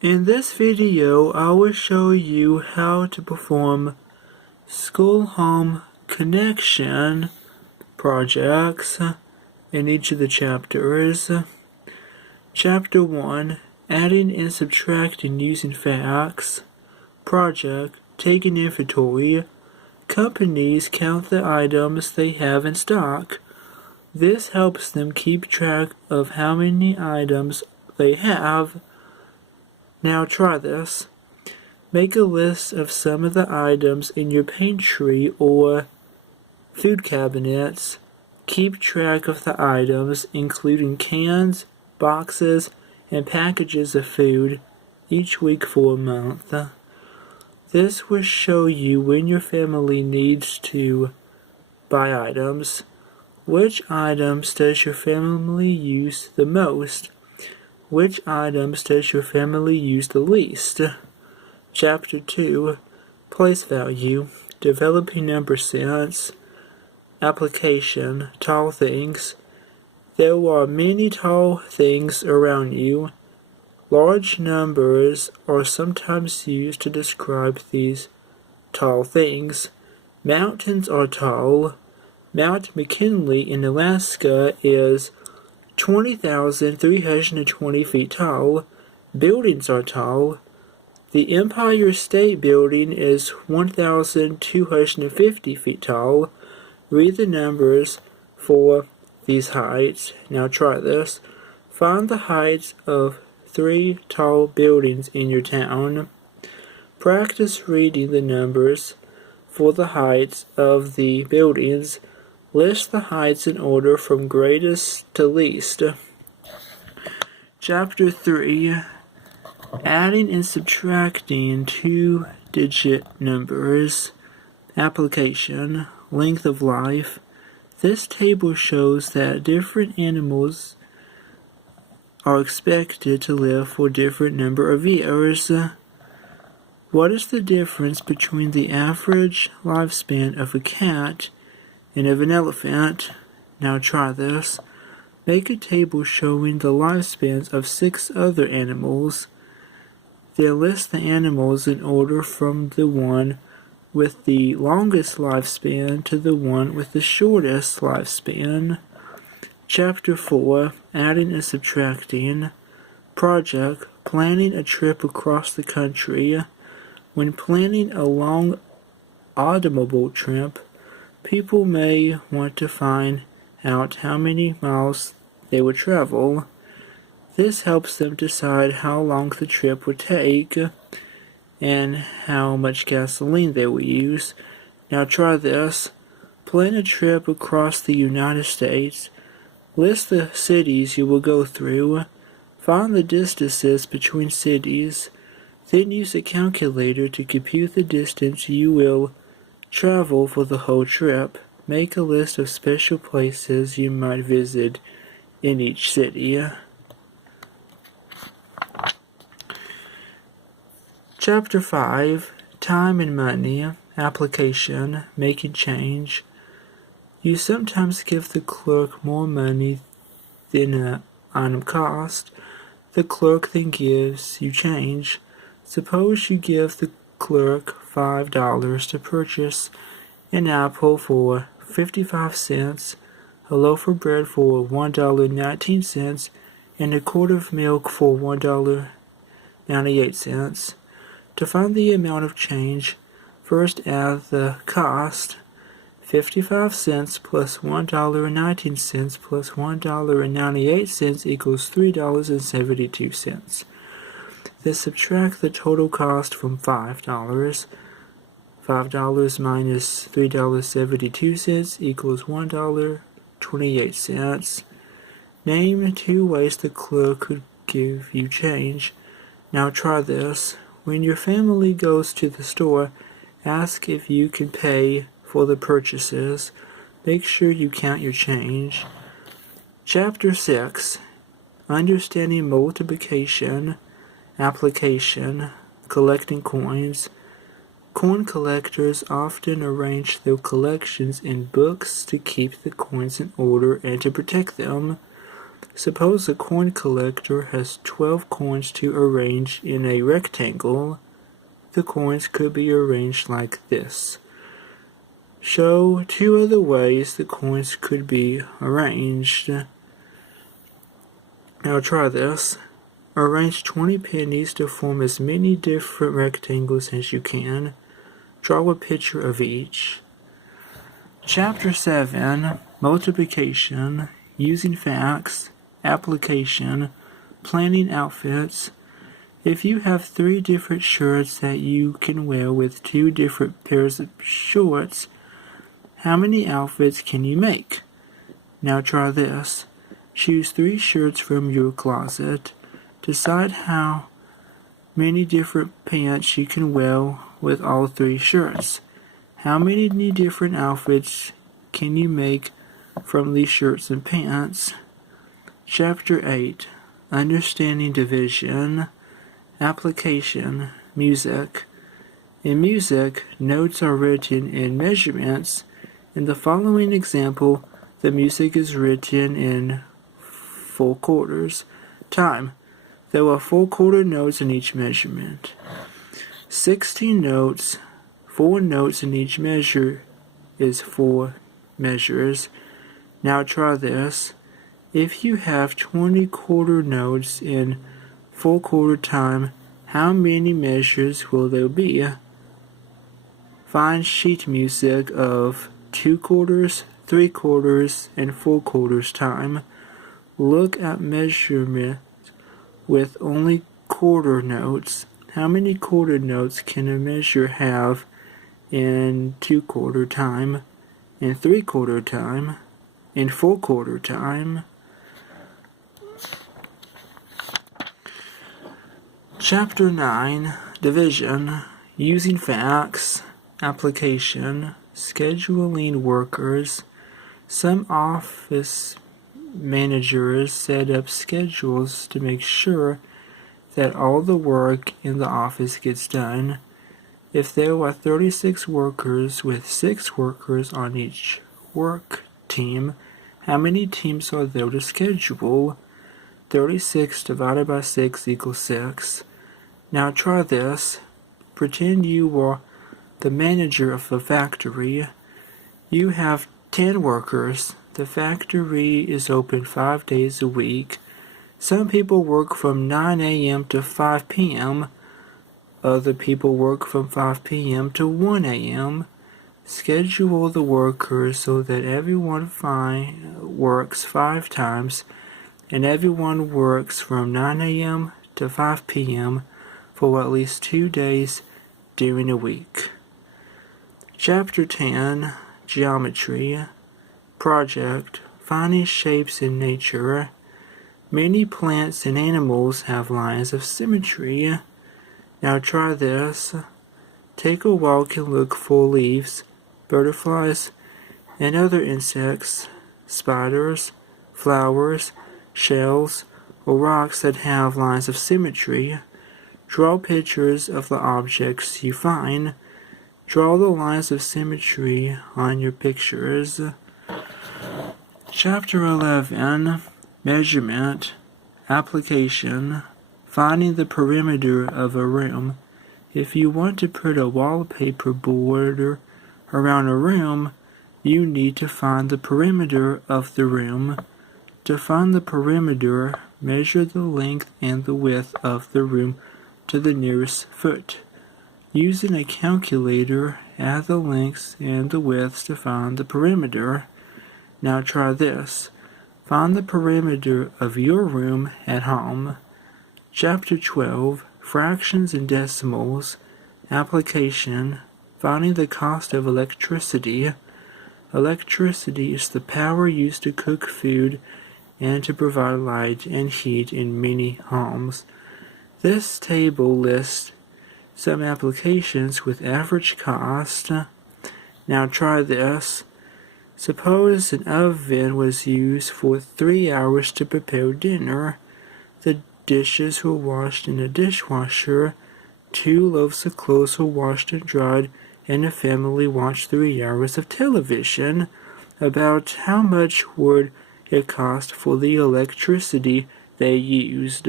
In this video, I will show you how to perform school-home connection projects in each of the chapters. Chapter 1, Adding and Subtracting Using Facts. Project, Taking Inventory. Companies count the items they have in stock. This helps them keep track of how many items they have. Now try this. Make a list of some of the items in your pantry or food cabinets. Keep track of the items, including cans, boxes, and packages of food, each week for a month. This will show you when your family needs to buy items. Which items does your family use the most? Which items does your family use the least? Chapter 2, Place Value, Developing Number Sense. Application, Tall Things. There are many tall things around you. Large numbers are sometimes used to describe these tall things. Mountains are tall. Mount McKinley in Alaska is 20,320 feet tall. Buildings are tall. The Empire State Building is 1,250 feet tall. Read the numbers for these heights. Now try this. Find the heights of 3 tall buildings in your town. Practice reading the numbers for the heights of the buildings. List the heights in order from greatest to least. Chapter 3, Adding and Subtracting two-digit numbers. Application, Length of Life. This table shows that different animals are expected to live for a different number of years. What is the difference between the average lifespan of a cat and of an elephant? Now try this. Make a table showing the lifespans of 6 other animals. Then list the animals in order from the one with the longest lifespan to the one with the shortest lifespan. Chapter 4, Adding and Subtracting. Project, Planning a Trip Across the Country. When planning a long automobile trip, people may want to find out how many miles they would travel. This helps them decide how long the trip would take and how much gasoline they will use. Now try this. Plan a trip across the United States. List the cities you will go through. Find the distances between cities. Then use a calculator to compute the distance you will travel for the whole trip. Make a list of special places you might visit in each city. Chapter 5, Time and Money. Application, Making Change. You sometimes give the clerk more money than an item cost. The clerk then gives you change. Suppose you give the clerk $5 to purchase an apple for 55 cents, a loaf of bread for $1.19, and a quart of milk for $1.98. To find the amount of change, first add the cost. 55 cents plus $1.19 plus $1.98 equals $3.72. Then subtract the total cost from $5. $5 minus $3.72 equals $1.28. Name 2 ways the clerk could give you change. Now try this. When your family goes to the store, ask if you can pay for the purchases. Make sure you count your change. Chapter 6, Understanding Multiplication. Application, Collecting Coins. Coin collectors often arrange their collections in books to keep the coins in order and to protect them. Suppose a coin collector has 12 coins to arrange in a rectangle. The coins could be arranged like this. Show 2 other ways the coins could be arranged. Now try this. Arrange 20 pennies to form as many different rectangles as you can. Draw a picture of each. Chapter 7, Multiplication, Using Facts, Application, Planning Outfits. If you have 3 different shirts that you can wear with 2 different pairs of shorts, how many outfits can you make? Now try this. Choose 3 shirts from your closet. Decide how many different pants you can wear with all 3 shirts. How many different outfits can you make from these shirts and pants? Chapter 8, Understanding Division, Application, Music. In music, notes are written in measurements. In the following example, the music is written in 4 quarters. Time. There are 4 quarter notes in each measurement. 16 notes, 4 notes in each measure is 4 measures. Now try this. If you have 20 quarter notes in 4 quarter time, how many measures will there be? Find sheet music of 2 quarters, 3 quarters, and 4 quarters time. Look at measurement with only quarter notes. How many quarter notes can a measure have in 2 quarter time, in 3 quarter time, in 4 quarter time? Chapter 9, Division, Using Facts, Application, Scheduling Workers. Some office managers set up schedules to make sure that all the work in the office gets done. If there are 36 workers with 6 workers on each work team, how many teams are there to schedule? 36 divided by 6 equals 6. Now try this. Pretend you are the manager of a factory. You have 10 workers. The factory is open 5 days a week. Some people work from 9 a.m. to 5 p.m. Other people work from 5 p.m. to 1 a.m. Schedule the workers so that everyone works 5 times, and everyone works from 9 a.m. to 5 p.m. for at least 2 days during a week. Chapter 10, Geometry, Project, Finding Shapes in Nature. Many plants and animals have lines of symmetry. Now try this. Take a walk and look for leaves, butterflies, and other insects, spiders, flowers, shells, or rocks that have lines of symmetry. Draw pictures of the objects you find. Draw the lines of symmetry on your pictures. Chapter 11, Measurement, Application, Finding the perimeter of a room. If you want to put a wallpaper border around a room, you need to find the perimeter of the room. To find the perimeter, measure the length and the width of the room to the nearest foot. Using a calculator, add the lengths and the widths to find the perimeter. Now try this. Find the perimeter of your room at home. Chapter 12, Fractions and Decimals, Application, Finding the cost of electricity. Electricity is the power used to cook food and to provide light and heat in many homes. This table lists some applications with average cost. Now try this. Suppose an oven was used for 3 hours to prepare dinner. The dishes were washed in a dishwasher. 2 loaves of clothes were washed and dried, and the family watched 3 hours of television. About how much would it cost for the electricity they used.